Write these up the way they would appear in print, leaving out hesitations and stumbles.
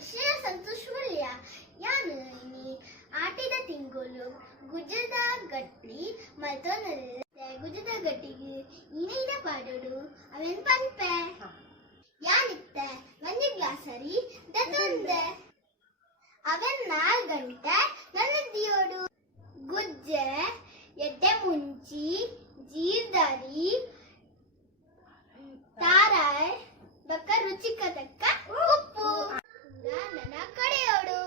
ಹೆಸರು ಸಂತೋಷ್ ಒಳ್ಳೆಯ ಯಾನು ಇನಿ ಆಟಿದ ತಿಂಗಳು ಗುಜ್ಜದ ಗಟ್ಟಿ ಮಲ್ತೋನಲ್ಲ ಗುಜ್ಜದ ಗಟ್ಟಿಗೆ ಇನಿದ ಪಾಡೋಡು ಅವೆನ್ ಪನ್ಪೆ ಯಾನಿತ್ತ ಒಂದು ಗ್ಲಾಸ್ ಸರಿ ದತ್ತೊಂದೆ ಅವೆನ್ 4 ಗಂಟೆ ನನ್ನ ದಿಯೋಡು ಗುಜ್ಜೆ ಎಡ್ಡೆ ಮುಂಚಿ ಜೀರ್ದಾರಿ ತಾರಾಯ್ ಬಕ್ಕ ರುಚಿಕ ತಕ್ಕ ಉಪ್ಪು ನನ್ನ ಕಡೆಯೋಡು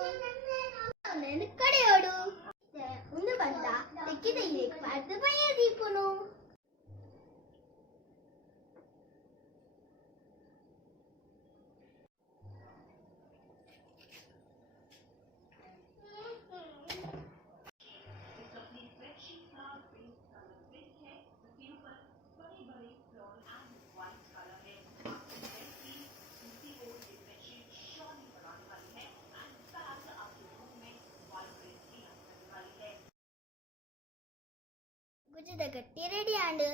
ನನ್ನ ಕಡೆಯೋಡು ಒಂದು ಬಂದ ತೆಕ್ಕಿದ ಇಲೇಕ್ ಪಾಡ್ದು ಬಯ್ಯ ದೀಪುನು ಗುಜ್ಜದ ಗಟ್ಟಿ ರೆಡಿ ಆಂಡ್